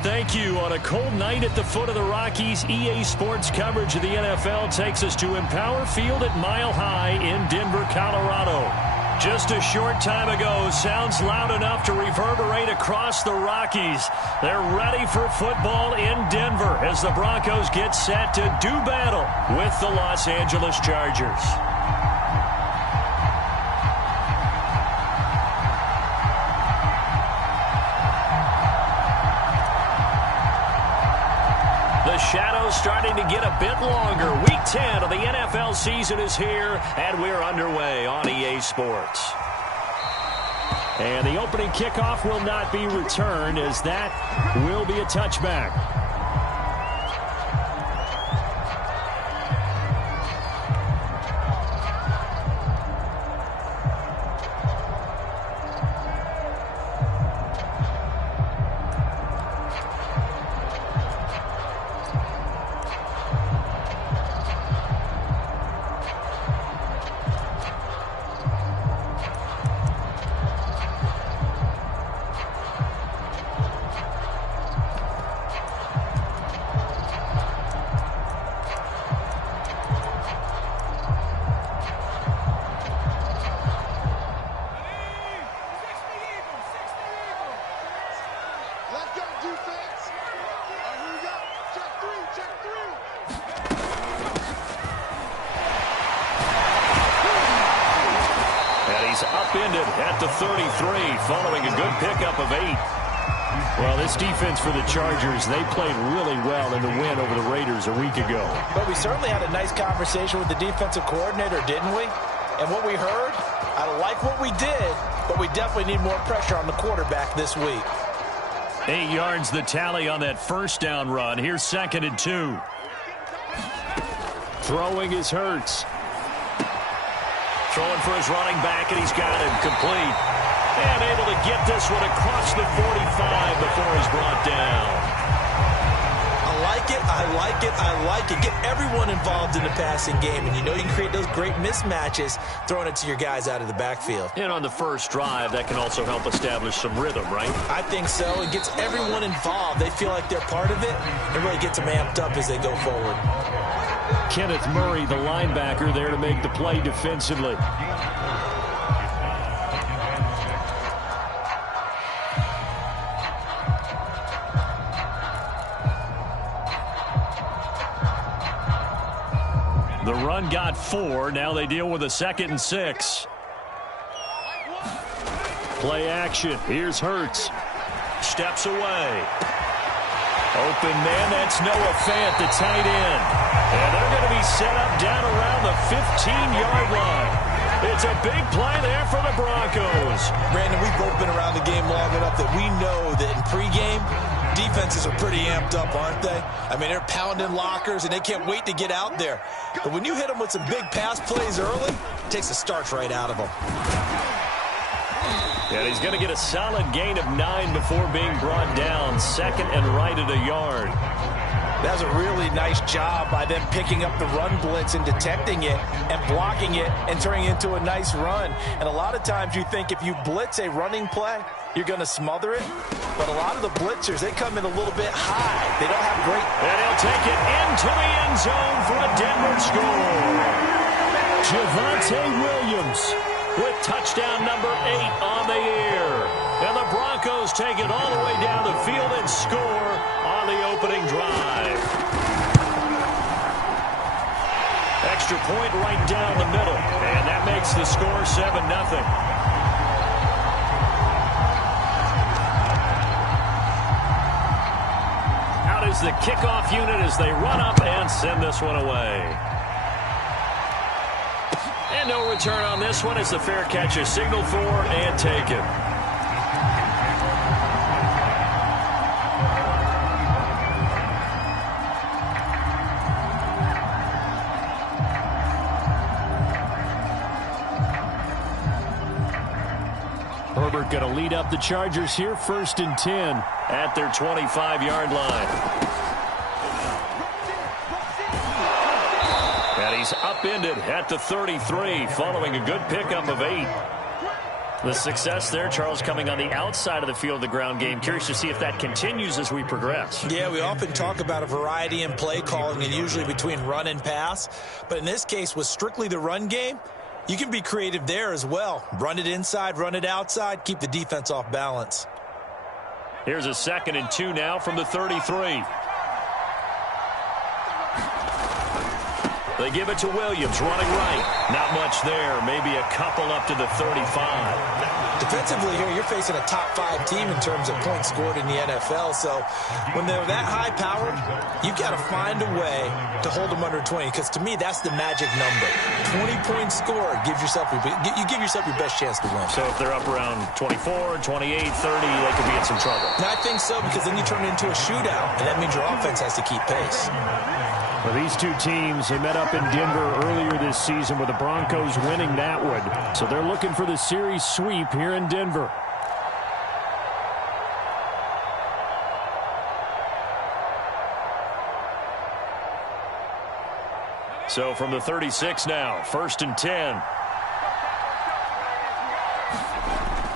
Thank you. On a cold night at the foot of the Rockies, EA Sports coverage of the NFL takes us to Empower Field at Mile High in Denver, Colorado. Just a short time ago, sounds loud enough to reverberate across the Rockies. They're ready for football in Denver as the Broncos get set to do battle with the Los Angeles Chargers. The shadow's starting to get a bit longer. Week 10 of the NFL season is here, and we're underway on EA Sports. And the opening kickoff will not be returned, as that will be a touchback. Upended at the 33 following a good pickup of 8. Well, this defense for the Chargers, they played really well in the win over the Raiders a week ago. But we certainly had a nice conversation with the defensive coordinator, didn't we? And what we heard, I like what we did, but we definitely need more pressure on the quarterback this week. 8 yards the tally on that first down run. Here's 2nd and 2. Throwing is Hurts. Throwing for his running back, and he's got him complete. And able to get this one across the 45 before he's brought down. I like it, I like it, I like it. Get everyone involved in the passing game, and you know you can create those great mismatches throwing it to your guys out of the backfield. And on the first drive, that can also help establish some rhythm, right? I think so. It gets everyone involved. They feel like they're part of it, and really gets them amped up as they go forward. Kenneth Murray, the linebacker, there to make the play defensively. The run got 4. Now they deal with a 2nd and 6. Play action. Here's Hurts. Steps away. Open man, that's Noah Fant, the tight end. And they're going to be set up down around the 15-yard line. It's a big play there for the Broncos. Brandon, we've both been around the game long enough that we know that in pregame, defenses are pretty amped up, aren't they? I mean, they're pounding lockers, and they can't wait to get out there. But when you hit them with some big pass plays early, it takes the starch right out of them. And he's going to get a solid gain of 9 before being brought down. 2nd and right at a yard. That was a really nice job by them picking up the run blitz and detecting it and blocking it and turning it into a nice run. And a lot of times you think if you blitz a running play, you're going to smother it. But a lot of the blitzers, they come in a little bit high. They don't have great... And he'll take it into the end zone for a Denver score. Javonte Williams with touchdown number 8 on the year. And the Broncos take it all the way down the field and score on the opening drive. Extra point right down the middle. And that makes the score 7-0. Out is the kickoff unit as they run up and send this one away. And no return on this one as the fair catch is signaled for and taken. Herbert going to lead up the Chargers here, 1st and 10 at their 25-yard line. And he's upended at the 33 following a good pickup of 8. The success there, Charles, coming on the outside of the field, the ground game. Curious to see if that continues as we progress. Yeah, we often talk about a variety in play calling and usually between run and pass. But in this case, with strictly the run game, you can be creative there as well. Run it inside, run it outside, keep the defense off balance. Here's a 2nd and 2 now from the 33. They give it to Williams, running right. Not much there. Maybe a couple up to the 35. Defensively here, you're facing a top-5 team in terms of points scored in the NFL. So when they're that high-powered, you've got to find a way to hold them under 20. Because to me, that's the magic number. 20 points scored gives yourself you give yourself your best chance to win. So if they're up around 24, 28, 30, they could be in some trouble. And I think so, because then you turn it into a shootout, and that means your offense has to keep pace. Well, these two teams, they met up in Denver earlier this season with the Broncos winning that one. So they're looking for the series sweep here in Denver. So from the 36 now, 1st and 10.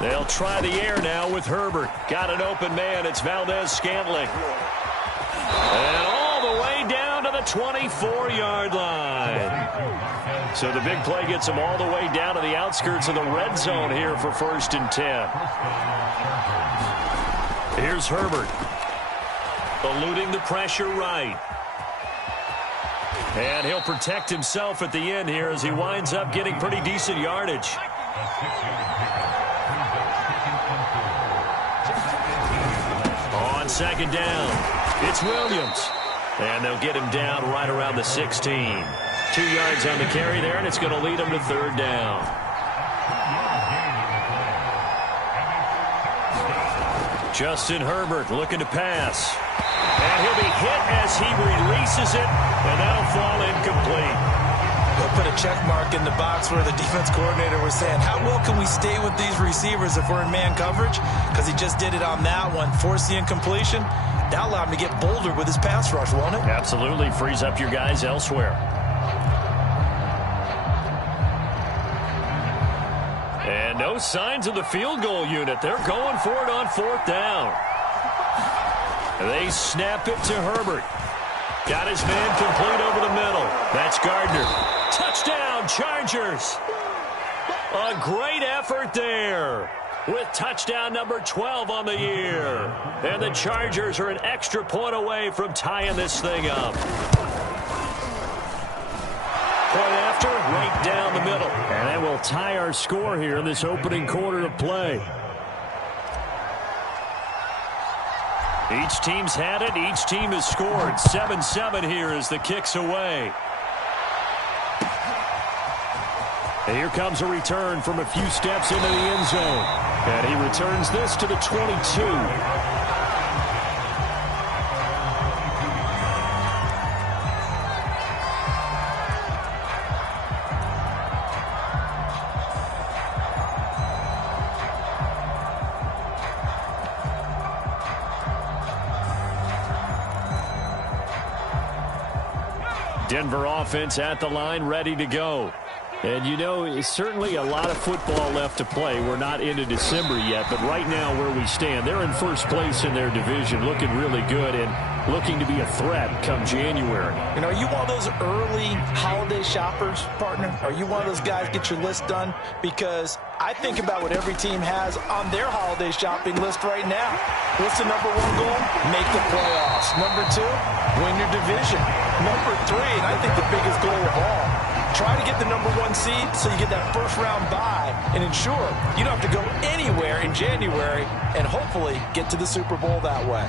They'll try the air now with Herbert. Got an open man. It's Valdez-Scantling. And all the way down to the 24-yard line. So the big play gets them all the way down to the outskirts of the red zone here for 1st and 10. Here's Herbert. Eluding the pressure right. And he'll protect himself at the end here as he winds up getting pretty decent yardage. On 2nd down, it's Williams. And they'll get him down right around the 16. 2 yards on the carry there, and it's going to lead him to 3rd down. Justin Herbert looking to pass. And he'll be hit as he releases it, and that'll fall incomplete. They'll put a check mark in the box where the defense coordinator was saying, how well can we stay with these receivers if we're in man coverage? Because he just did it on that one, forced the incompletion. That allowed him to get bolder with his pass rush, won't it? Absolutely. Frees up your guys elsewhere. And no signs of the field goal unit. They're going for it on 4th down. They snap it to Herbert. Got his man complete over the middle. That's Gardner. Touchdown, Chargers. A great effort there with touchdown number 12 on the year. And the Chargers are an extra point away from tying this thing up. Point after, right down the middle. And that will tie our score here in this opening quarter of play. Each team's had it. Each team has scored. 7-7 here as the kick's away. And here comes a return from a few steps into the end zone. And he returns this to the 22. Denver offense at the line, ready to go. And, you know, it's certainly a lot of football left to play. We're not into December yet, but right now where we stand, they're in first place in their division, looking really good and looking to be a threat come January. You know, are you one of those early holiday shoppers, partner? Are you one of those guys get your list done? Because I think about what every team has on their holiday shopping list right now. What's the number 1 goal? Make the playoffs. Number 2, win your division. Number 3, and I think the biggest goal of all, try to get the number 1 seed so you get that first-round bye and ensure you don't have to go anywhere in January and hopefully get to the Super Bowl that way.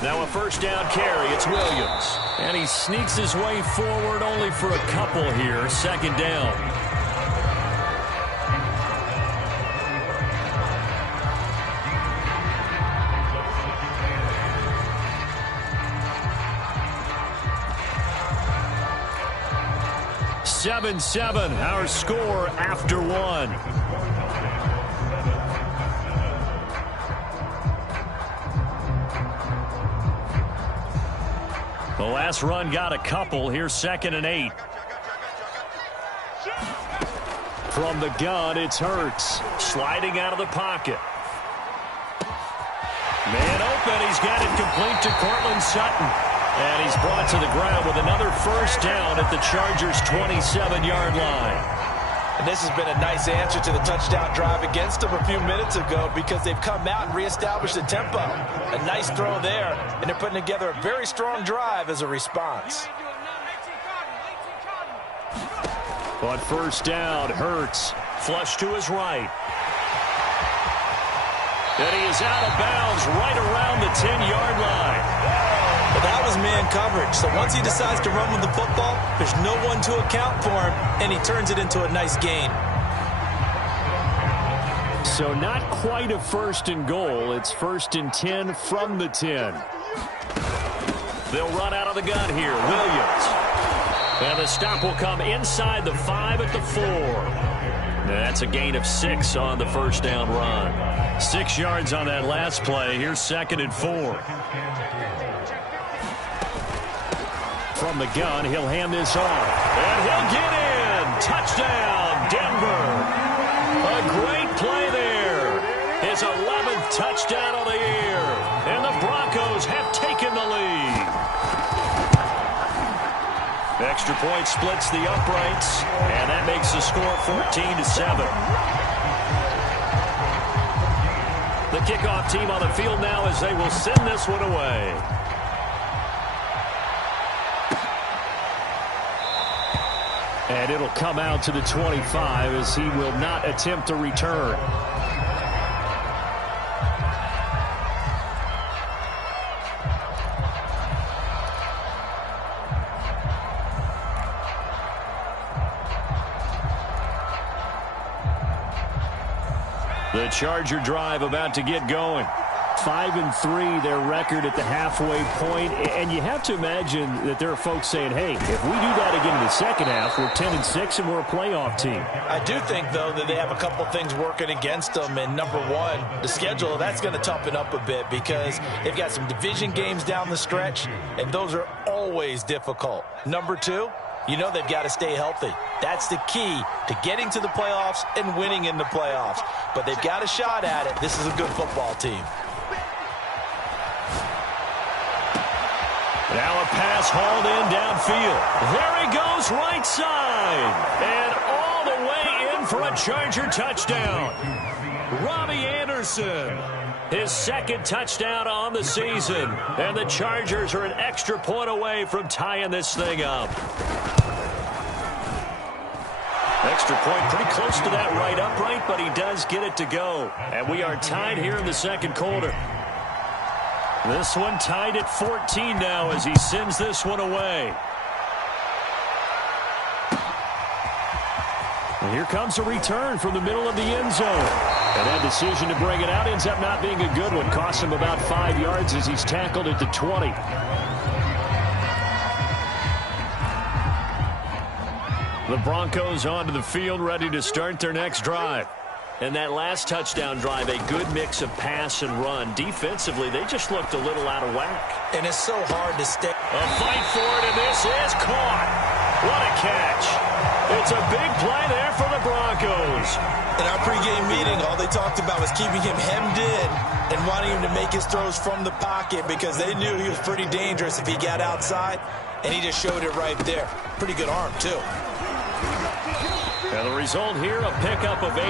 Now a first down carry. It's Williams. And he sneaks his way forward only for a couple here. 2nd down. Seven, our score after 1. The last run got a couple. Here's 2nd and 8. From the gun, it's Hurts. Sliding out of the pocket. Man open. He's got it complete to Cortland Sutton. And he's brought to the ground with another first down at the Chargers' 27-yard line. And this has been a nice answer to the touchdown drive against them a few minutes ago because they've come out and reestablished the tempo. A nice throw there, and they're putting together a very strong drive as a response. On first down, Hurts flush to his right. And he is out of bounds right around the 10-yard line. Well, that was man coverage. So once he decides to run with the football, there's no one to account for him, and he turns it into a nice gain. So not quite a 1st and goal. It's 1st and 10 from the 10. They'll run out of the gun here. Williams. And the stop will come inside the 5 at the 4. That's a gain of 6 on the first down run. 6 yards on that last play. Here's 2nd and 4. From the gun, he'll hand this off. And he'll get in. Touchdown, Denver. A great play there. His 11th touchdown of the year. And the Broncos have taken the lead. Extra point splits the uprights, and that makes the score 14-7. The kickoff team on the field now as they will send this one away. And it'll come out to the 25 as he will not attempt to return. The Charger drive about to get going. 5-3 their record at the halfway point, and you have to imagine that there are folks saying, hey, if we do that again in the second half, we're 10-6 and we're a playoff team. I do think, though, that they have a couple things working against them, and number one, the schedule, that's going to toughen up a bit because they've got some division games down the stretch, and those are always difficult. Number two, you know they've got to stay healthy. That's the key to getting to the playoffs and winning in the playoffs. But they've got a shot at it. This is a good football team. Now a pass hauled in downfield. There he goes, right side. And all the way in for a Charger touchdown. Robbie Anderson, his 2nd touchdown on the season. And the Chargers are an extra point away from tying this thing up. Extra point pretty close to that right upright, but he does get it to go. And we are tied here in the second quarter. This one tied at 14 now as he sends this one away. And here comes a return from the middle of the end zone. And that decision to bring it out ends up not being a good one. Costs him about 5 yards as he's tackled at the 20. The Broncos onto the field, ready to start their next drive. And that last touchdown drive, a good mix of pass and run. Defensively, they just looked a little out of whack. And it's so hard to stay. A fight for it, and this is caught. What a catch. It's a big play there for the Broncos. In our pregame meeting, all they talked about was keeping him hemmed in and wanting him to make his throws from the pocket because they knew he was pretty dangerous if he got outside, and he just showed it right there. Pretty good arm, too. And the result here, a pickup of 8.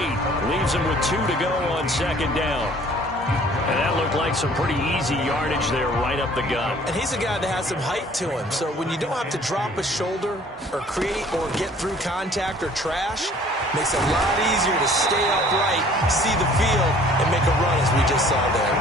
Leaves him with 2 to go on 2nd down. And that looked like some pretty easy yardage there right up the gut. And he's a guy that has some height to him. So when you don't have to drop a shoulder or create or get through contact or trash, makes it a lot easier to stay upright, see the field, and make a run as we just saw there.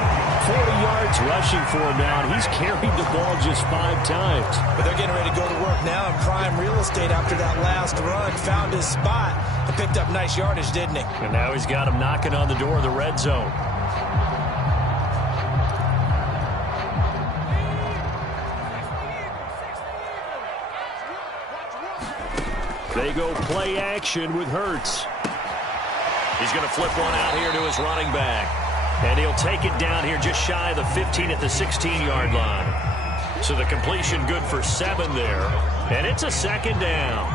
40 yards rushing for him now, and he's carried the ball just 5 times. But they're getting ready to go to work now in prime real estate after that last run. Found his spot and picked up nice yardage, didn't he? And now he's got him knocking on the door of the red zone. They go play action with Hurts. He's going to flip one out here to his running back. And he'll take it down here just shy of the 15 at the 16-yard line. So the completion good for 7 there. And it's a second down.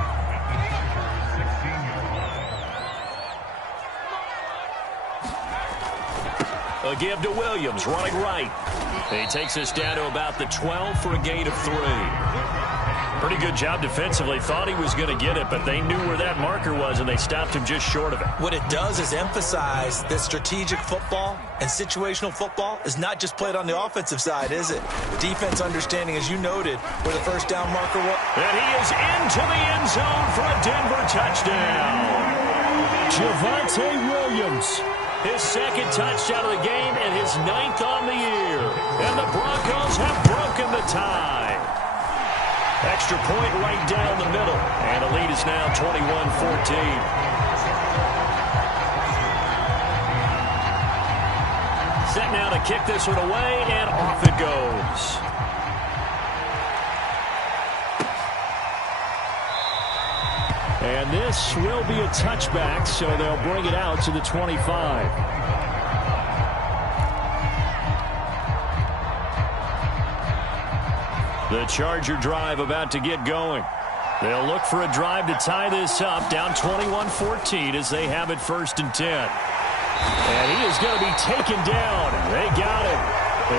A give to Williams, running right. He takes us down to about the 12 for a gain of 3. Pretty good job defensively. Thought he was going to get it, but they knew where that marker was, and they stopped him just short of it. What it does is emphasize that strategic football and situational football is not just played on the offensive side, is it? The defense understanding, as you noted, where the first down marker was. And he is into the end zone for a Denver touchdown. Javonte Williams. His second touchdown of the game and his 9th on the year. And the Broncos have broken the tie. Extra point right down the middle. And the lead is now 21-14. Set now to kick this one away, and off it goes. And this will be a touchback, so they'll bring it out to the 25. The Charger drive about to get going. They'll look for a drive to tie this up, down 21-14 as they have it 1st and 10. And he is going to be taken down. They got him.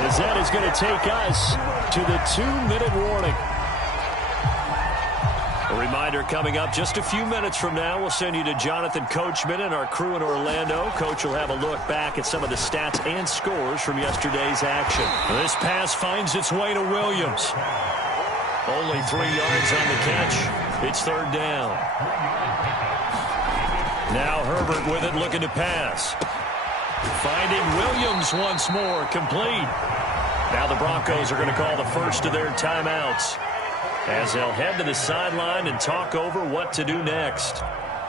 As that is going to take us to the 2-minute warning. A reminder coming up just a few minutes from now. We'll send you to Jonathan Coachman and our crew in Orlando. Coach will have a look back at some of the stats and scores from yesterday's action. This pass finds its way to Williams. Only 3 yards on the catch. It's 3rd down. Now Herbert with it, looking to pass. Finding Williams once more, complete. Now the Broncos are going to call the first of their timeouts, as they'll head to the sideline and talk over what to do next.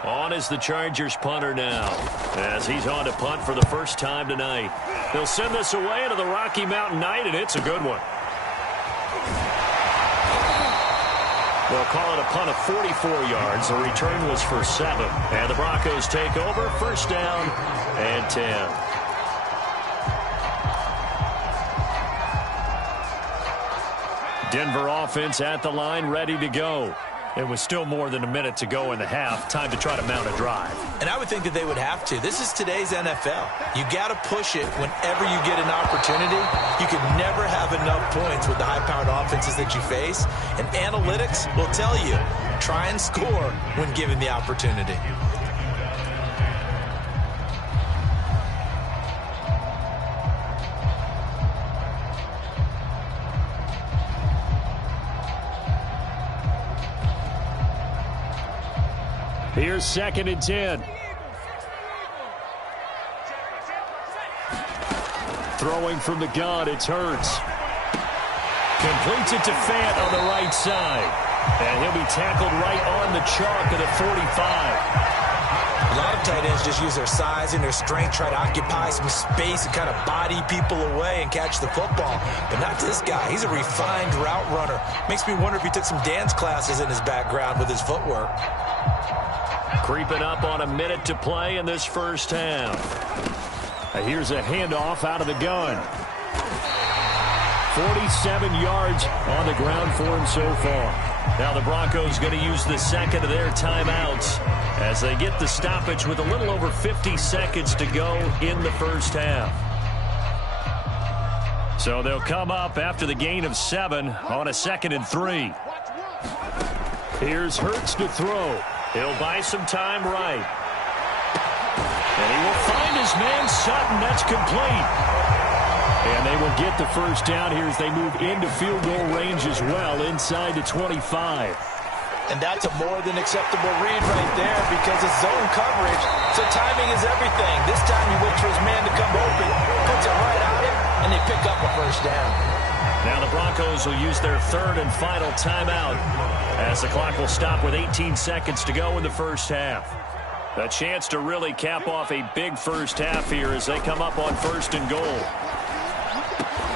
On is the Chargers punter now, as he's on to punt for the first time tonight. They'll send this away into the Rocky Mountain night, and it's a good one. They'll call it a punt of 44 yards. The return was for 7. And the Broncos take over, 1st down and 10. Denver offense at the line, ready to go. It was still more than a minute to go in the half. Time to try to mount a drive. And I would think that they would have to. This is today's NFL. You got to push it whenever you get an opportunity. You can never have enough points with the high-powered offenses that you face. And analytics will tell you, try and score when given the opportunity. Here's 2nd and 10. Throwing from the gun, it's Hurts. Completes it to Fant on the right side. And he'll be tackled right on the chalk of the 45. A lot of tight ends just use their size and their strength, try to occupy some space and kind of body people away and catch the football. But not this guy. He's a refined route runner. Makes me wonder if he took some dance classes in his background with his footwork. Creeping up on a minute to play in this first half. Here's a handoff out of the gun. 47 yards on the ground for him so far. Now the Broncos going to use the second of their timeouts as they get the stoppage with a little over 50 seconds to go in the first half. So they'll come up after the gain of 7 on a 2nd and 3. Here's Hurts to throw. He'll buy some time right. And he will find his man Sutton. That's complete. And they will get the first down here as they move into field goal range as well, inside the 25. And that's a more than acceptable read right there because it's zone coverage, so timing is everything. This time he waits for his man to come open, puts it right on him, and they pick up a first down. Now the Broncos will use their 3rd and final timeout as the clock will stop with 18 seconds to go in the first half. A chance to really cap off a big first half here as they come up on 1st and goal.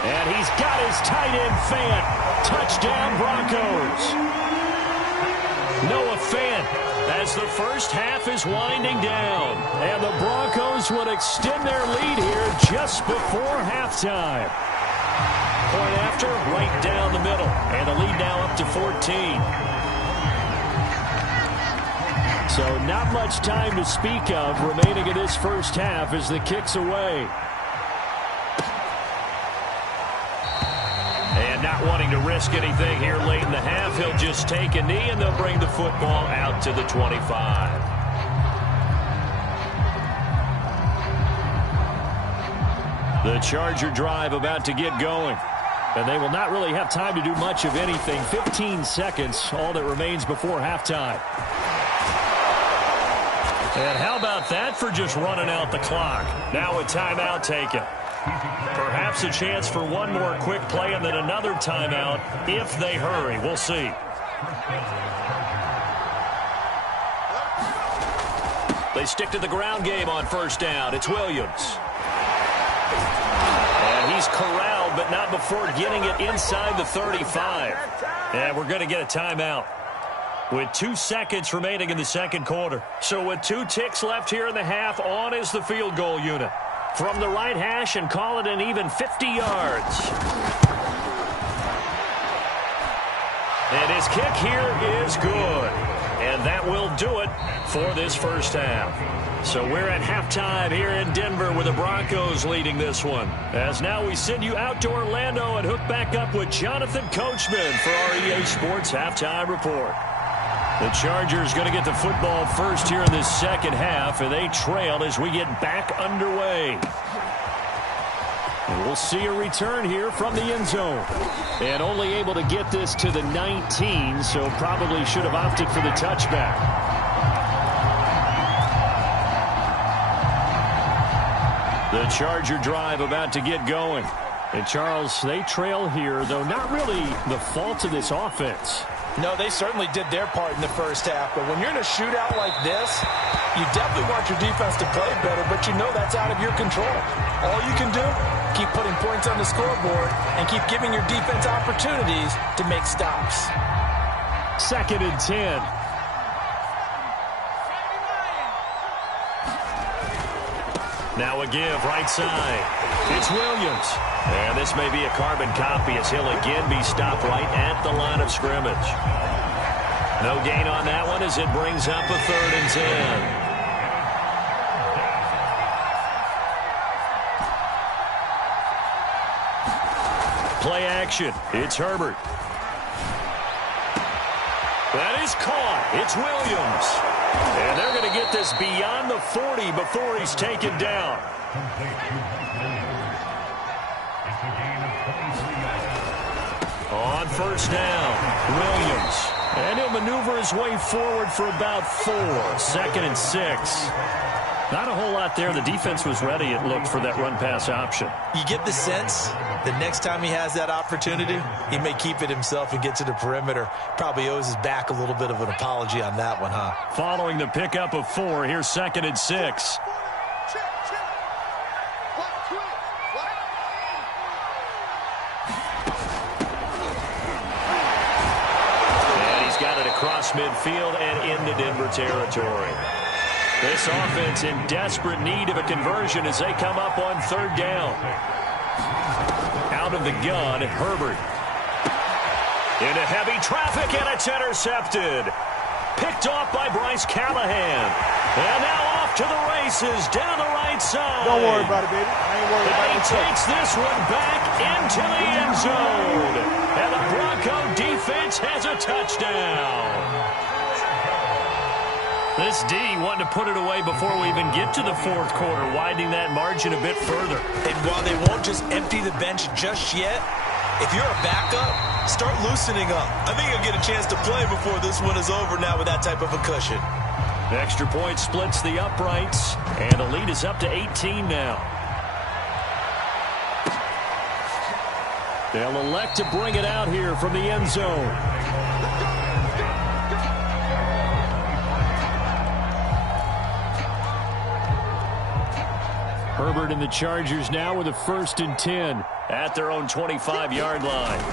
And he's got his tight end Fant. Touchdown Broncos. Noah Fant as the first half is winding down. And the Broncos would extend their lead here just before halftime. point after, right down the middle. And the lead now up to 14. So not much time to speak of remaining in this first half as the kick's away. And not wanting to risk anything here late in the half, he'll just take a knee and they'll bring the football out to the 25. The Charger drive about to get going. And they will not really have time to do much of anything. 15 seconds, all that remains before halftime. And how about that for just running out the clock? Now a timeout taken. Perhaps a chance for one more quick play and then another timeout if they hurry. We'll see. They stick to the ground game on first down. It's Williams. And he's corralled, but not before getting it inside the 35. And we're going to get a timeout with 2 seconds remaining in the second quarter. So with 2 ticks left here in the half, on is the field goal unit. From the right hash and call it an even 50 yards. And his kick here is good. And that will do it for this first half. So we're at halftime here in Denver with the Broncos leading this one. As now we send you out to Orlando and hook back up with Jonathan Coachman for our EA Sports Halftime Report. The Chargers going to get the football first here in this second half, and they trail as we get back underway. And we'll see a return here from the end zone. And only able to get this to the 19, so probably should have opted for the touchback. The Charger drive about to get going. And Charles, they trail here, though not really the fault of this offense. No, they certainly did their part in the first half. But when you're in a shootout like this, you definitely want your defense to play better, but you know that's out of your control. All you can do, keep putting points on the scoreboard and keep giving your defense opportunities to make stops. 2nd and 10. Now a give right side. It's Williams. And this may be a carbon copy as he'll again be stopped right at the line of scrimmage. No gain on that one as it brings up a 3rd and 10. Play action. It's Herbert. That is caught. It's Williams. And they're going to get this beyond the 40 before he's taken down. On first down, Williams. And he'll maneuver his way forward for about 4. 2nd and 6. Not a whole lot there. The defense was ready, it looked, for that run-pass option. You get the sense that next time he has that opportunity, he may keep it himself and get to the perimeter. Probably owes his back a little bit of an apology on that one, huh? Following the pickup of 4, here's 2nd and 6. Across midfield and into Denver territory. This offense in desperate need of a conversion as they come up on 3rd down. Out of the gun, Herbert. Into heavy traffic, and it's intercepted. Picked off by Bryce Callahan. And now off to the races down the right side. Don't worry about it, baby. I ain't worried about it. He takes this one back into the end zone. And the Bronco defense has a touchdown. This D wanting to put it away before we even get to the 4th quarter, widening that margin a bit further. And while they won't just empty the bench just yet, if you're a backup, start loosening up. I think you'll get a chance to play before this one is over now with that type of a cushion. The extra point splits the uprights, and the lead is up to 18 now. They'll elect to bring it out here from the end zone. Herbert and the Chargers now with a 1st and 10 at their own 25-yard line.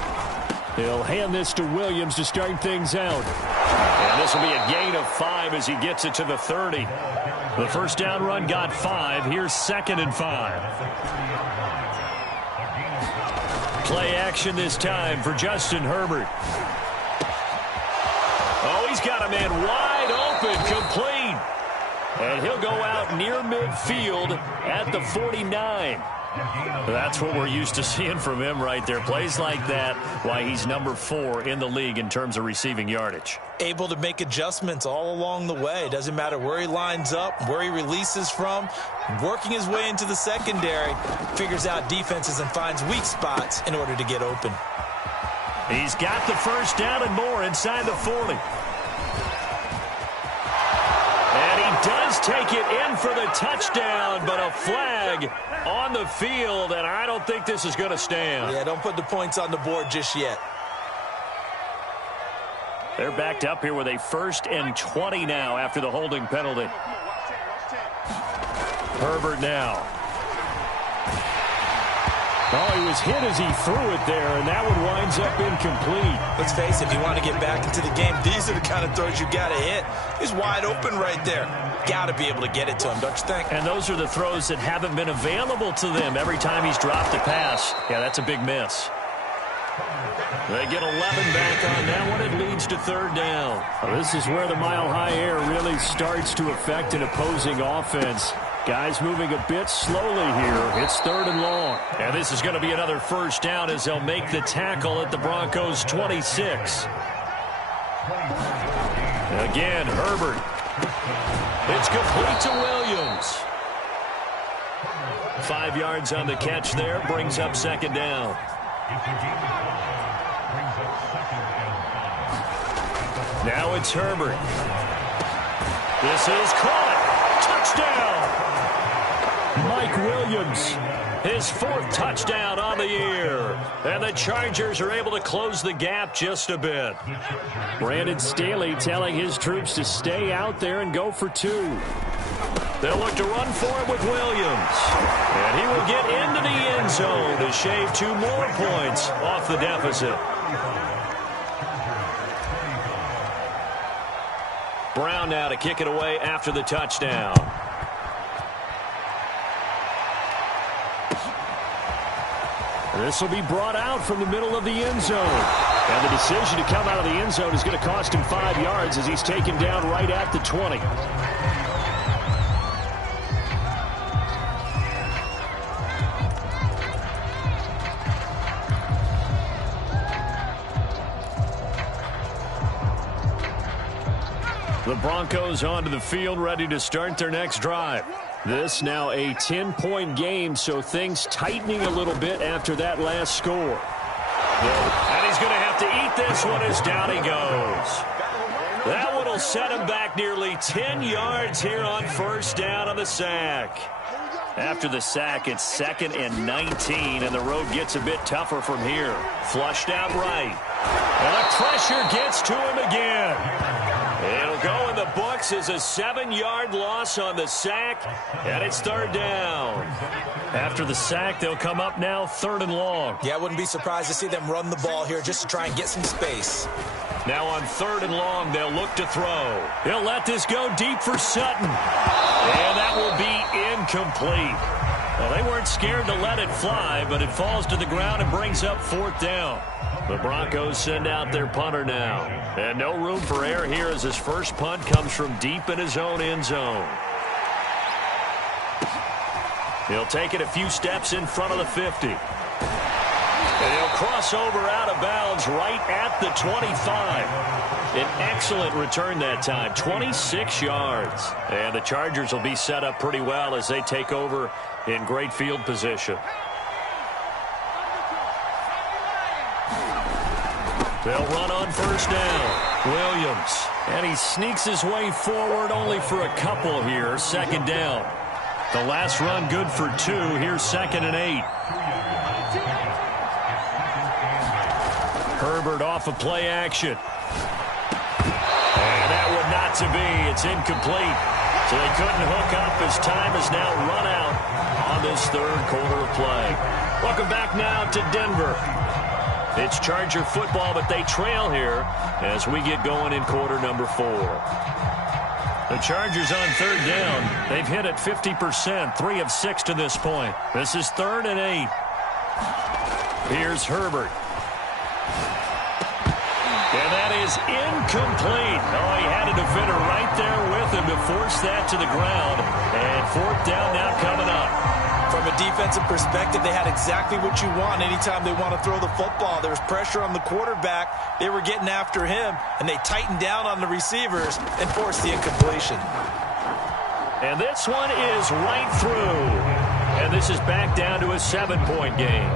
He'll hand this to Williams to start things out. And this will be a gain of 5 as he gets it to the 30. The first down run got 5. Here's 2nd and 5. Play action this time for Justin Herbert. Oh, he's got a man wide open, complete. And he'll go out near midfield at the 49. That's what we're used to seeing from him right there. Plays like that, why he's number 4 in the league in terms of receiving yardage. Able to make adjustments all along the way. Doesn't matter where he lines up, where he releases from. Working his way into the secondary, figures out defenses and finds weak spots in order to get open. He's got the first down and more inside the 40. And he does take it in for the touchdown, but a flag on the field, and I don't think this is going to stand. Yeah, don't put the points on the board just yet. They're backed up here with a 1st and 20 now after the holding penalty. Herbert now. Oh, he was hit as he threw it there, and that one winds up incomplete. Let's face it, if you want to get back into the game, these are the kind of throws you got to hit. He's wide open right there. Got to be able to get it to him, don't you think? And those are the throws that haven't been available to them every time he's dropped a pass. Yeah, that's a big miss. They get 11 back on that one. It leads to 3rd down. Well, this is where the mile-high air really starts to affect an opposing offense. Guys moving a bit slowly here. It's 3rd and long. And this is going to be another 1st down as they'll make the tackle at the Broncos' 26. Again, Herbert. It's complete to Williams. 5 yards on the catch there. Brings up 2nd down. Now it's Herbert. This is caught. Touchdown. Mike Williams, his 4th touchdown on the year. And the Chargers are able to close the gap just a bit. Brandon Staley telling his troops to stay out there and go for 2. They'll look to run for it with Williams. And he will get into the end zone to shave 2 more points off the deficit. Brown now to kick it away after the touchdown. This will be brought out from the middle of the end zone. And the decision to come out of the end zone is going to cost him 5 yards as he's taken down right at the 20. The Broncos onto the field, ready to start their next drive. This now a 10-point game, so things tightening a little bit after that last score. And he's going to have to eat this one as down he goes. That one will set him back nearly 10 yards here on 1st down on the sack. After the sack, it's 2nd and 19, and the road gets a bit tougher from here. Flushed out right. And the pressure gets to him again. It'll go in the books as a 7-yard loss on the sack, and it's 3rd down. After the sack, they'll come up now 3rd and long. Yeah, I wouldn't be surprised to see them run the ball here just to try and get some space. Now on 3rd and long, they'll look to throw. He'll let this go deep for Sutton. And that will be incomplete. Well, they weren't scared to let it fly, but it falls to the ground and brings up 4th down. The Broncos send out their punter now. And no room for error here as his first punt comes from deep in his own end zone. He'll take it a few steps in front of the 50. And he'll cross over out of bounds right at the 25. An excellent return that time, 26 yards. And the Chargers will be set up pretty well as they take over in great field position. They'll run on 1st down. Williams. And he sneaks his way forward only for a couple here. 2nd down. The last run good for 2. Here's 2nd and 8. Herbert off of play action. And that would not to be. It's incomplete. So they couldn't hook up as time is now run out on this 3rd quarter of play. Welcome back now to Denver. It's Charger football, but they trail here as we get going in quarter number 4. The Chargers on 3rd down. They've hit it 50%, 3 of 6 to this point. This is 3rd and 8. Here's Herbert. And that is incomplete. Oh, he had a defender right there with him to force that to the ground. And fourth down now coming up. From a defensive perspective, they had exactly what you want anytime they want to throw the football. There was pressure on the quarterback. They were getting after him, and they tightened down on the receivers and forced the incompletion. And this one is right through. And this is back down to a 7-point game.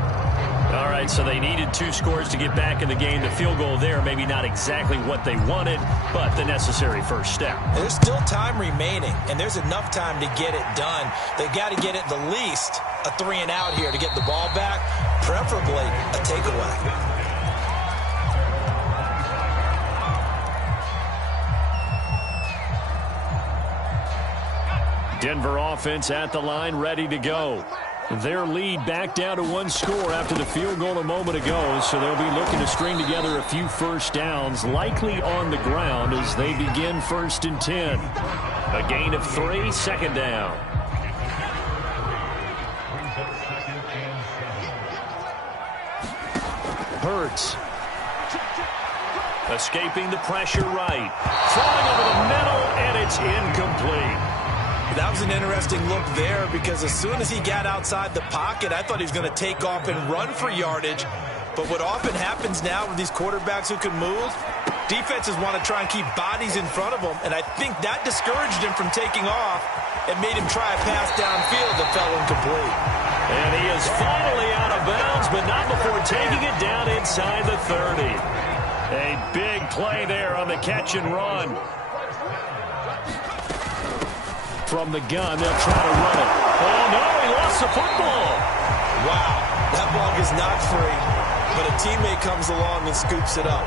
All right, so they needed 2 scores to get back in the game. The field goal there, maybe not exactly what they wanted, but the necessary first step. There's still time remaining, and there's enough time to get it done. They've got to get at the least a 3-and-out here to get the ball back, preferably a takeaway. Denver offense at the line, ready to go. Their lead back down to 1 score after the field goal a moment ago, so they'll be looking to string together a few first downs, likely on the ground as they begin 1st and 10. A gain of 3, 2nd down. Hurts. Escaping the pressure right. Throwing over the middle, and it's incomplete. That was an interesting look there because as soon as he got outside the pocket, I thought he was going to take off and run for yardage. But what often happens now with these quarterbacks who can move, defenses want to try and keep bodies in front of them, and I think that discouraged him from taking off and made him try a pass downfield that fell incomplete. And he is finally out of bounds, but not before taking it down inside the 30. A big play there on the catch and run. From the gun, they'll try to run it. Oh, no, he lost the football. Wow, that ball is not free, but a teammate comes along and scoops it up.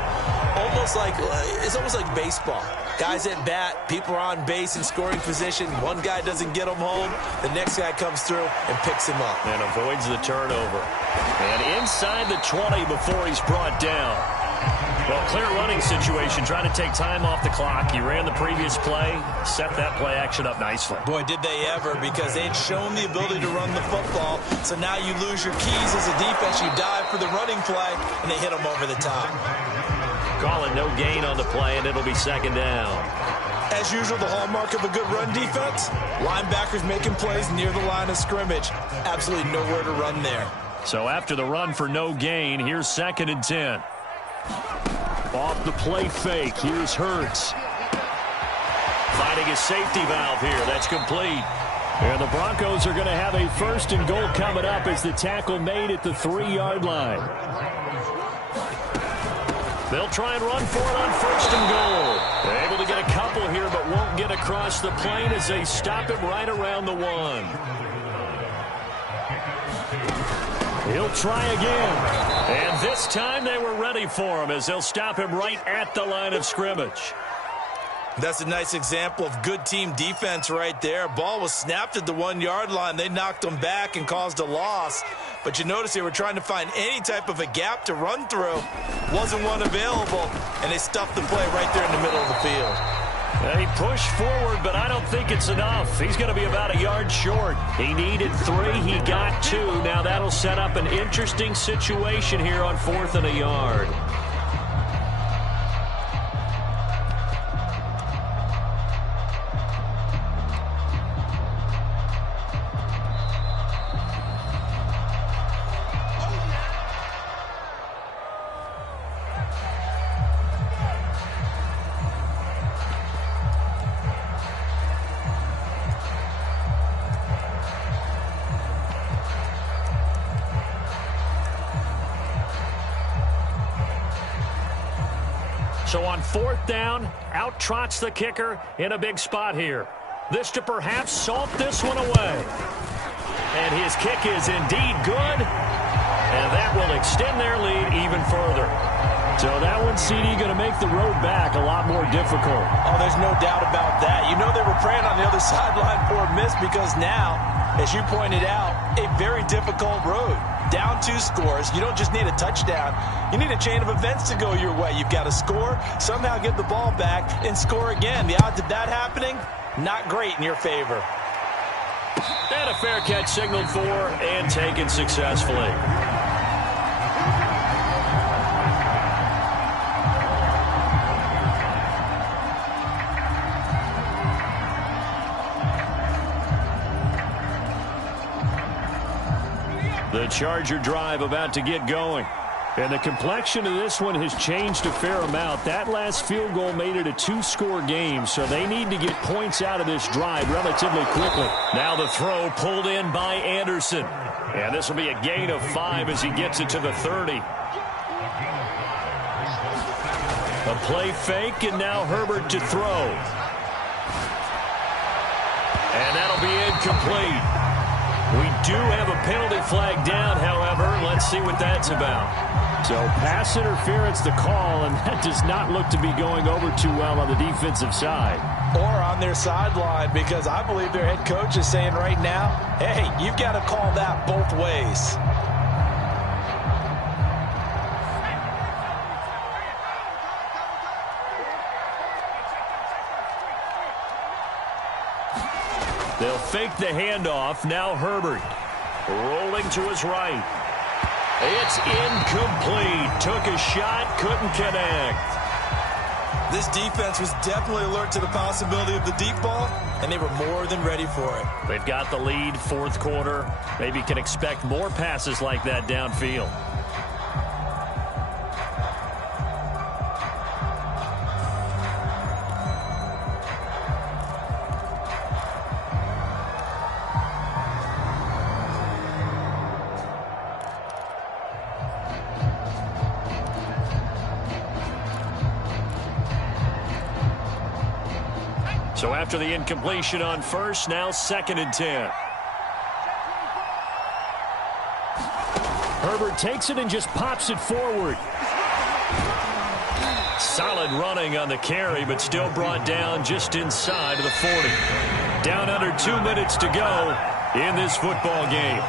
It's almost like baseball. Guys at bat, people are on base in scoring position. One guy doesn't get him home. The next guy comes through and picks him up. And avoids the turnover. And inside the 20 before he's brought down. Well, clear running situation, trying to take time off the clock. He ran the previous play, set that play action up nicely. Boy, did they ever, because they'd shown the ability to run the football. So now you lose your keys as a defense. You dive for the running play, and they hit them over the top. Call it no gain on the play, and it'll be 2nd down. As usual, the hallmark of a good run defense, linebackers making plays near the line of scrimmage. Absolutely nowhere to run there. So after the run for no gain, here's 2nd and 10. Off the play fake, here's Hurts. Finding a safety valve here, that's complete. And the Broncos are going to have a 1st and goal coming up as the tackle made at the 3-yard line. They'll try and run for it on 1st and goal. They're able to get a couple here, but won't get across the plane as they stop him right around the 1. He'll try again. And this time they were ready for him as they'll stop him right at the line of scrimmage. That's a nice example of good team defense right there. Ball was snapped at the 1-yard line. They knocked him back and caused a loss. But you notice they were trying to find any type of a gap to run through. Wasn't one available, and they stuffed the play right there in the middle of the field. He pushed forward, but I don't think it's enough. He's going to be about a yard short. He needed 3. He got 2. Now that'll set up an interesting situation here on 4th and a yard. So on 4th down, out trots the kicker in a big spot here. This to perhaps salt this one away. And his kick is indeed good. And that will extend their lead even further. So that one, CD, going to make the road back a lot more difficult. Oh, there's no doubt about that. You know they were praying on the other sideline for a miss because now, as you pointed out, a very difficult road. Down 2 scores. You don't just need a touchdown. You need a chain of events to go your way. You've got to score, somehow get the ball back, and score again. The odds of that happening, not great in your favor. And a fair catch signaled for and taken successfully. The Charger drive about to get going. And the complexion of this one has changed a fair amount. That last field goal made it a two-score game, so they need to get points out of this drive relatively quickly. Now the throw pulled in by Anderson. And this will be a gain of 5 as he gets it to the 30. A play fake, and now Herbert to throw. And that'll be incomplete. We do have a penalty flag down, however. Let's see what that's about. So pass interference the call, and that does not look to be going over too well on the defensive side. Or on their sideline, because I believe their head coach is saying right now, hey, you've got to call that both ways. They'll fake the handoff. Now Herbert rolling to his right. It's incomplete. Took a shot, couldn't connect. This defense was definitely alert to the possibility of the deep ball, and they were more than ready for it. They've got the lead, fourth quarter. Maybe can expect more passes like that downfield. So after the incompletion on first, now 2nd and 10. Herbert takes it and just pops it forward. Solid running on the carry, but still brought down just inside of the 40. Down under 2 minutes to go in this football game.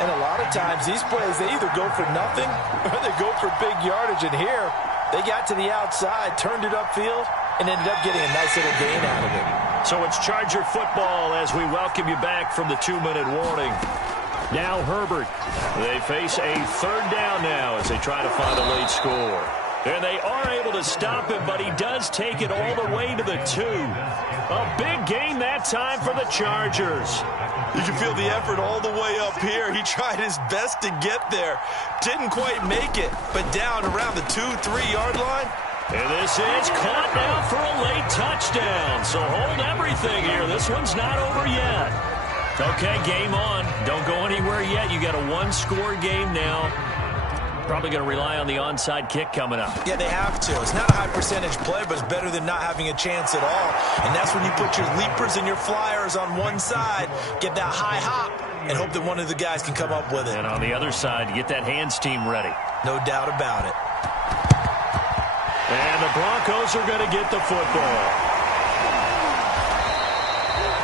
And a lot of times these plays, they either go for nothing or they go for big yardage. And here, they got to the outside, turned it upfield, and ended up getting a nice little gain out of it. So it's Charger football as we welcome you back from the 2-minute warning. Now Herbert. They face a 3rd down now as they try to find a late score. And they are able to stop him, but he does take it all the way to the 2. A big gain that time for the Chargers. You can feel the effort all the way up here. He tried his best to get there. Didn't quite make it, but down around the 2-3 yard line. And this is caught now for a late touchdown. So hold everything here. This one's not over yet. Okay, game on. Don't go anywhere yet. You got a 1-score game now. Probably going to rely on the onside kick coming up. Yeah, they have to. It's not a high percentage play, but it's better than not having a chance at all. And that's when you put your leapers and your flyers on one side, get that high hop, and hope that one of the guys can come up with it. And on the other side, you get that hands team ready. No doubt about it. And the Broncos are going to get the football.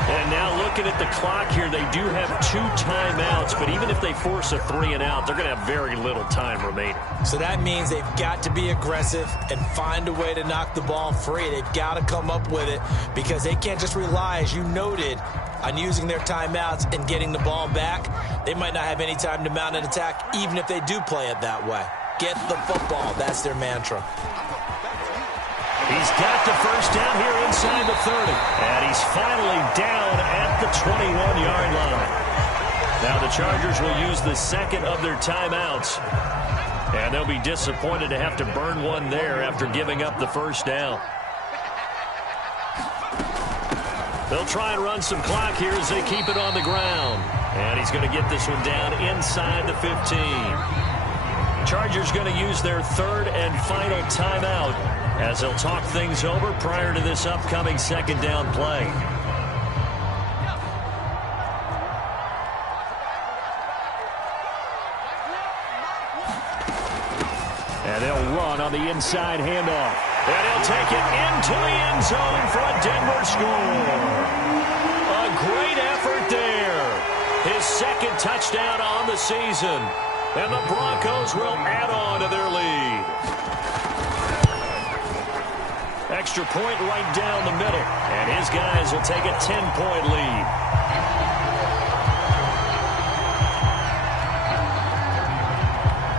And now looking at the clock here, they do have 2 timeouts, but even if they force a 3 and out, they're going to have very little time remaining. So that means they've got to be aggressive and find a way to knock the ball free. They've got to come up with it because they can't just rely, as you noted, on using their timeouts and getting the ball back. They might not have any time to mount an attack, even if they do play it that way. Get the football. That's their mantra. He's got the first down here inside the 30. And he's finally down at the 21-yard line. Now the Chargers will use the 2nd of their timeouts. And they'll be disappointed to have to burn one there after giving up the first down. They'll try and run some clock here as they keep it on the ground. And he's going to get this one down inside the 15. Chargers going to use their 3rd and final timeout as they'll talk things over prior to this upcoming 2nd down play. And they'll run on the inside handoff. And he'll take it into the end zone for a Denver score. A great effort there. His 2nd touchdown on the season. And the Broncos will add on to their lead. Extra point right down the middle. And his guys will take a 10-point lead.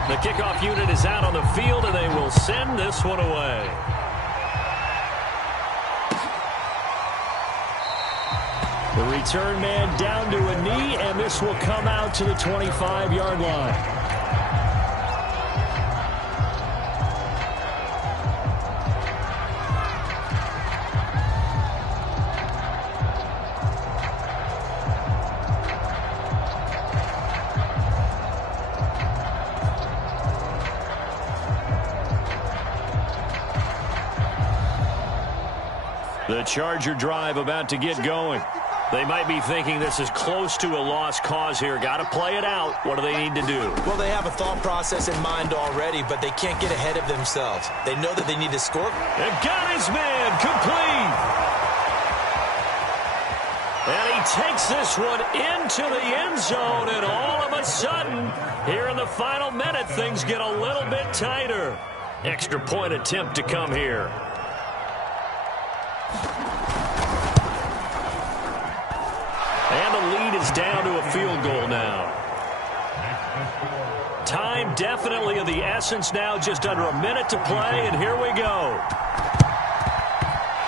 The kickoff unit is out on the field, and they will send this one away. The return man down to a knee, and this will come out to the 25-yard line. The Charger drive about to get going. They might be thinking this is close to a lost cause here. Got to play it out. What do they need to do? Well, they have a thought process in mind already, but they can't get ahead of themselves. They know that they need to score. They've got his man complete. And he takes this one into the end zone, and all of a sudden, here in the final minute, things get a little bit tighter. Extra point attempt to come here. And the lead is down to a field goal now. Time definitely of the essence now, just under a minute to play, and here we go.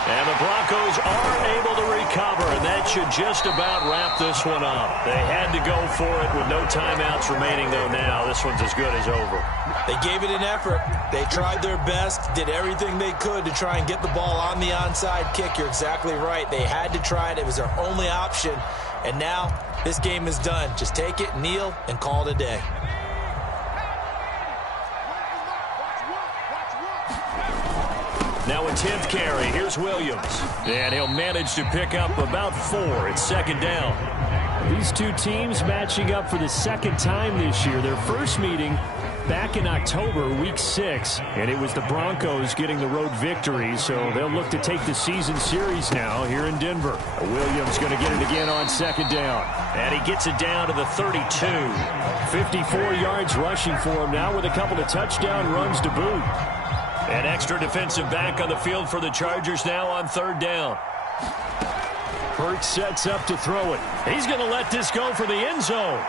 And the Broncos are able to recover, and that should just about wrap this one up. They had to go for it with no timeouts remaining, though now. This one's as good as over. They gave it an effort. They tried their best, did everything they could to try and get the ball on the onside kick. You're exactly right. They had to try it. It was their only option. And now this game is done. Just take it, kneel, and call it a day. Now a 10th carry. Here's Williams. And he'll manage to pick up about 4. It's second down. These two teams matching up for the second time this year. Their first meeting back in October, week 6, and it was the Broncos getting the road victory, so they'll look to take the season series now here in Denver. Williams going to get it again on second down, and he gets it down to the 32. 54 yards rushing for him now with a couple of touchdown runs to boot. An extra defensive back on the field for the Chargers now on third down. Hurts sets up to throw it. He's going to let this go for the end zone.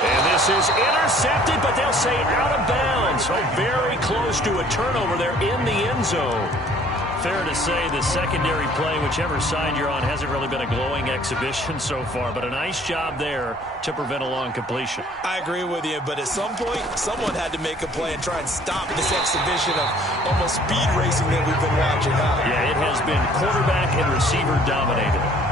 And this is intercepted, but they'll say out of bounds. So very close to a turnover there in the end zone. Fair to say the secondary play, whichever side you're on, hasn't really been a glowing exhibition so far, but a nice job there to prevent a long completion. I agree with you, but at some point, someone had to make a play and try and stop this exhibition of almost speed racing that we've been watching. Yeah, it has been quarterback and receiver dominated.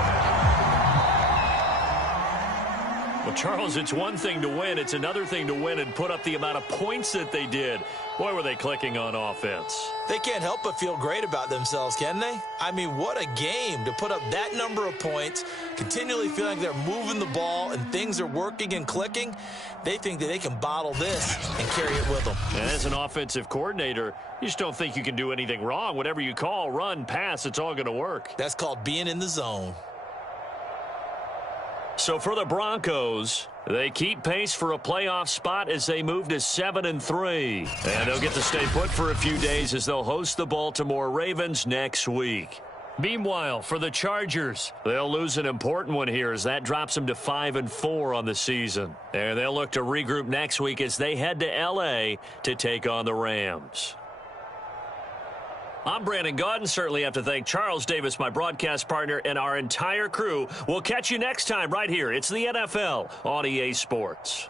Well, Charles, it's one thing to win. It's another thing to win and put up the amount of points that they did. Boy, were they clicking on offense. They can't help but feel great about themselves, can they? I mean, what a game to put up that number of points, continually feeling like they're moving the ball and things are working and clicking. They think that they can bottle this and carry it with them. And as an offensive coordinator, you just don't think you can do anything wrong. Whatever you call, run, pass, it's all going to work. That's called being in the zone. So for the Broncos, they keep pace for a playoff spot as they move to 7-3. And they'll get to stay put for a few days as they'll host the Baltimore Ravens next week. Meanwhile, for the Chargers, they'll lose an important one here as that drops them to 5-4 on the season. And they'll look to regroup next week as they head to L.A. to take on the Rams. I'm Brandon Gaudin. Certainly have to thank Charles Davis, my broadcast partner, and our entire crew. We'll catch you next time right here. It's the NFL on EA Sports.